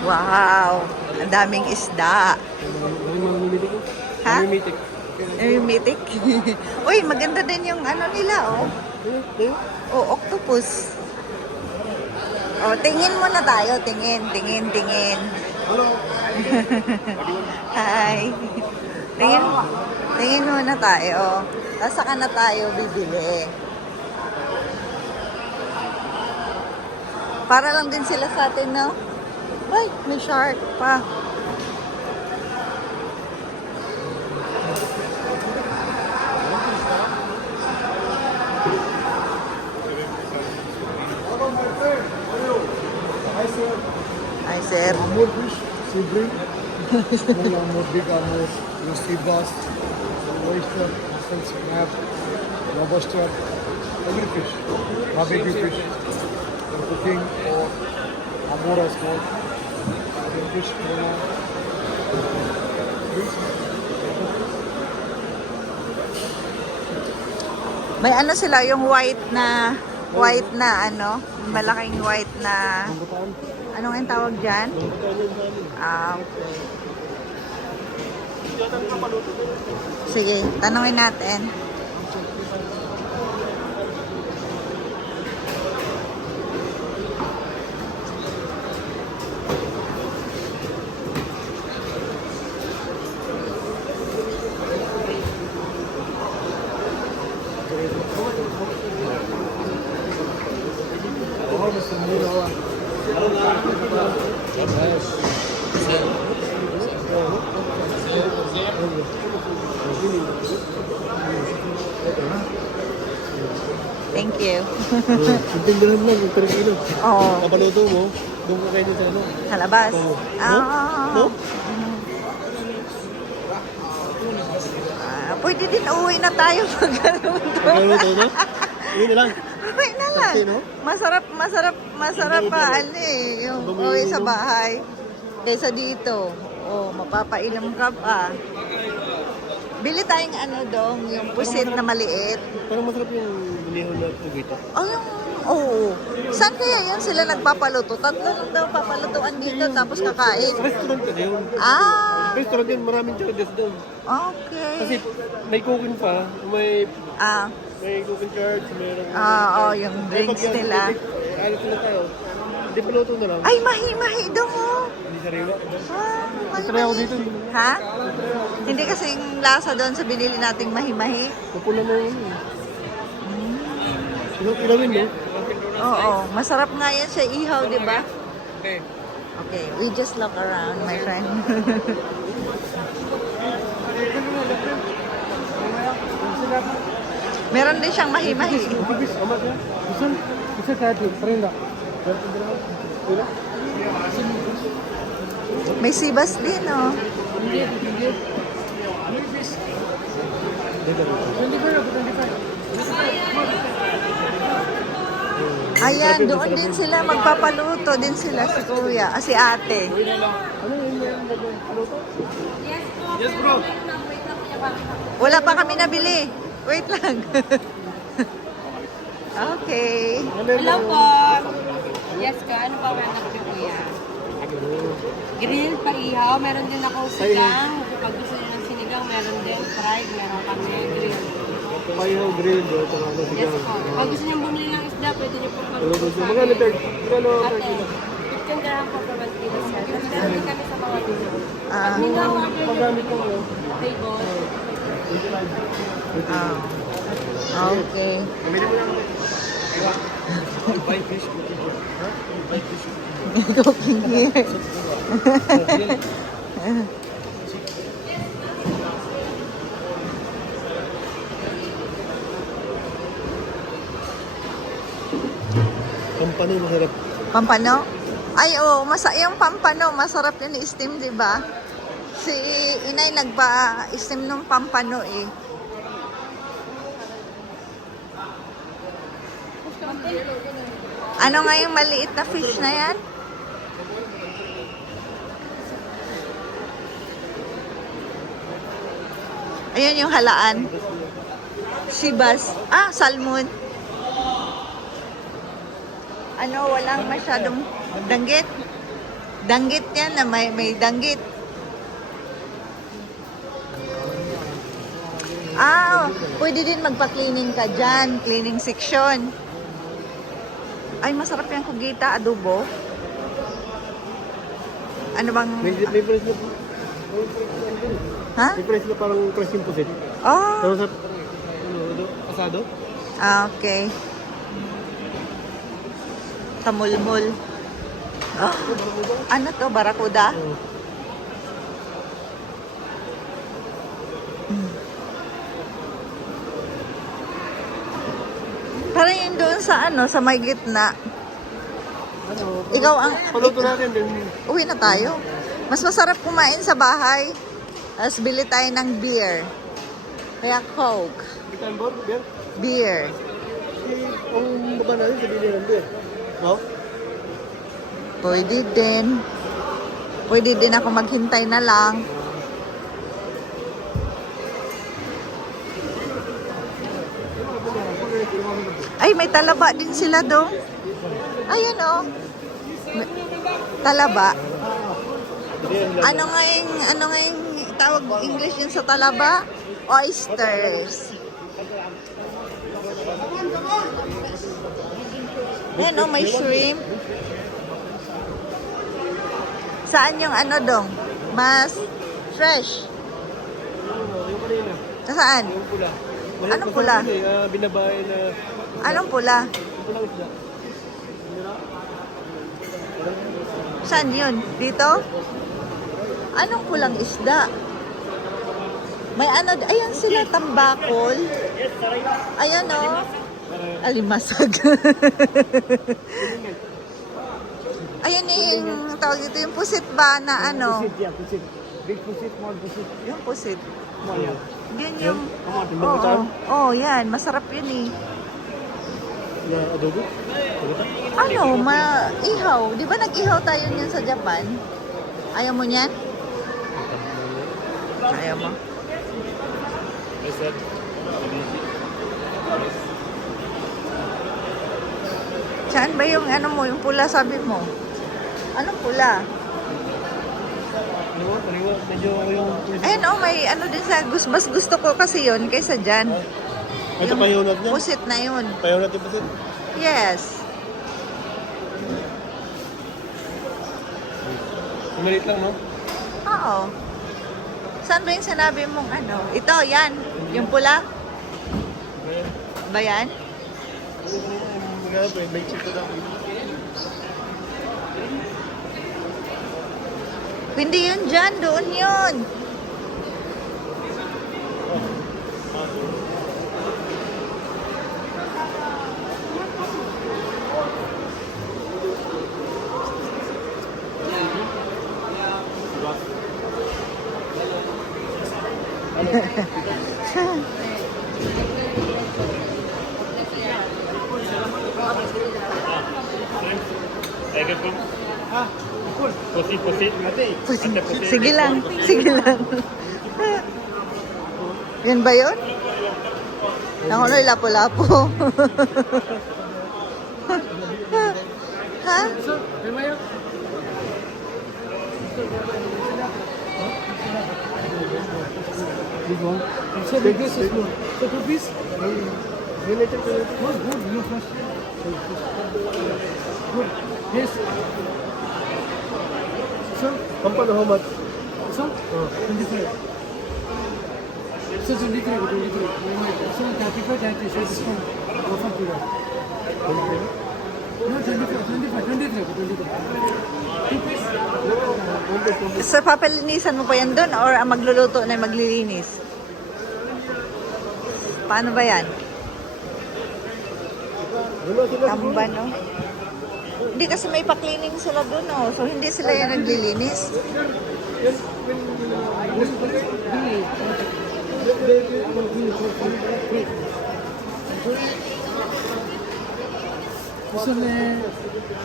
Wow! Ang daming isda. Ha? Mamimitik. Namimitik? Uy, maganda din yung ano nila, oh. Oh, octopus. Oh, tingin muna tayo. Tingin, tingin, tingin. Hi. Tingin, tingin muna tayo. Tapos saka na tayo bibili. Para lang din sila sa atin, no? Ay, may shark pa. Hi, sir. More fish, sea bream, small amor, big amor, yung sea bass, oyster, mussels, crab, lobster, every fish, barbecue fish, for cooking or amora small, fish, May ano sila, yung white na ano, malaking white na, ano nga yung tawag dyan? Ah, okay. Sige, tanungin natin. Thank you. Kunting ganun lang, per kilo. Oo, Kapaluto mo, doon ka kayo sa ano. sa labas. Oo. Ah, No? pwede din uwi na tayo pag ganun to. Kapaluto na? Yun na lang. Uwi na lang. Taxi, no? Masarap pa, ano eh, yung uwi sa bahay. Kaysa dito. Oh, mapapainom ka pa. Bili tayong ano dong, yung pusit na maliit. Parang masarap yung binihon na tubito. Oh, yung, oo. Saan kaya yan sila nagpapaluto? Tatlo lang daw papalutuan dito, tapos kakain. Restaurant kasi yun. Ah, Restaurant yun, maraming charges doon. Kasi okay. may cooking pa, Ah, may cooking charge, meron. oh, yung drinks nila. Alis na tayo. Hindi pa luto na lang. Ay, mahi-mahi dong, oh. Hindi sariwa. Ah, Try ako dito. Ha? Hindi kasing lasa doon sa binili nating mahi-mahi. Napula na yun. Ilawin, no? Oo, masarap nga yan sa ihaw, di ba? Okay, we just look around, my friend. Meron din siyang mahi-mahi. Bis, amat ya. Bisa kahit yun. Parang May sibas din, oh. Ayan, doon din sila, magpapaluto din sila si kuya, si ate. Yes, bro. Wala pa kami nabili. Wait lang. Okay. Hello po. Yes ka, ano pa ba anak ni Kuya? Grill, paihaw, meron din ako sigang. Pag gusto niyo ng sinigang, meron din fried, meron kami grill. Payaw grill, bro. Ito nga Yes po. Pag gusto niyo bumili ng isda, pwede niyo po mag-gusto sa Magkano amin. per kilo? Ate, 15 dirham po per 1 kilo sir. Tapos meron din kami sa mga dito. Ah. Pag ninyo ang order niyo, Paggamit ko, no? table. Okay. Pamili mo lang. Buy fish. Buy fish. Cooking here. Pampano, masarap. Pampano? Ay, oo. Yung pampano, masarap yun i-steam, di ba? Si inay nagpa-steam ng pampano eh. Ano nga yung maliit na fish na yan? Ayun yung halaan. Sibas. Ah, salmon. Ano, walang masyadong danggit. Danggit yan na may danggit. Pwede din magpa-cleaning ka dyan. Cleaning section. Ay, masarap yung kugita, adobo. Ano bang... May price na. Ha? May price na parang price yung pusit. Oh, Tapos sa asado? okay. Tamulmul. Oh, ano to, barakuda? Oo. Parang yun doon sa ano, sa may gitna. Ano? Ikaw ang... Paluto natin din. Uwi na tayo. Mas masarap kumain sa bahay. Tapos bili tayo ng beer. Kaya Coke. Bitan board, beer? Beer. Ang baba natin sa bili ng beer. No? Pwede din. Pwede din ako maghintay na lang. Ay, may talaba din sila doon. Ayan oh. Talaba. Ano nga yung tawag English yun sa talaba? Oysters. Ayan oh, may shrimp. Saan yung ano dong? Mas fresh. Yung kanina. Saan? Yung pula. Anong pula? Binabae na... Anong pula? Yung pulang isda. Saan yun? Dito? Anong pulang isda? May ano, ayan sila, tambakol. Ayan o. Alimasag. Ayan yung, tawag dito, yung pusit ba na ano? Pusit, yeah, pusit. Big pusit, small pusit. Yung pusit. Small yan. Yun yung, Oh, yan, masarap yun eh. na adobo? Ano, ihaw. Di ba nag-ihaw tayo niyan sa Japan? Ayaw mo niyan? Ayaw mo? Saan ba yung ano mo, yung pula sabi mo? Anong pula? Kaliwa. Medyo yung... Ayun oh, may ano din sa mas gusto ko kasi yun kaysa dyan. Ito pahiyonat niya? Pusit na yun. Pahiyonat yung pusit? Yes. Maliit lang, no? Oo. Saan ba yung sinabi mong ano? Ito, yan. Yung pula. Ba yan? May chip ko daw. Hindi yun dyan. Doon yun. Pusit. Sige lang. Sige lang. Yan ba yun? Nanguloy lapo-lapo. Ha? Big one. So big piece is good. So 2 piece? Related to it. Good. You fresh. Good. Yes. Sir, company how much? Sir, 25. So 23. So 35, 36 discount. Offer period. No, 23. 2 piece? So, papalinisan mo pa yan doon or ang magluluto na maglilinis? Paano ba yan? Tamba, no? Hindi kasi may pa-cleaning sila doon, no? So, hindi sila yan naglilinis.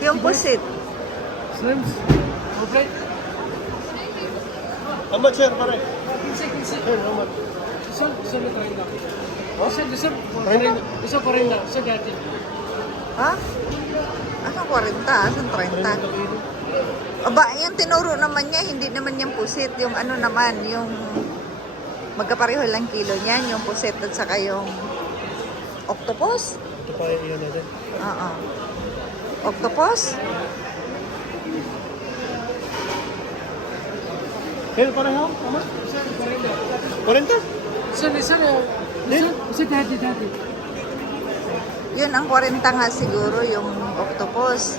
Yung pusit. Shrimps. Okay. How much sir, pare? Sir, how much? Ha? Ano 40? Asan 30? Aba, yung tinuro naman niya, hindi naman yung pusit. Yung ano naman, yung magkapareho lang kilo niyan, yung pusit at saka yung octopus. Ito pa yung iyan natin. Oo. Octopus? Kaya pareho? Tama? 40? Yun ang 40 nga siguro yung octopus.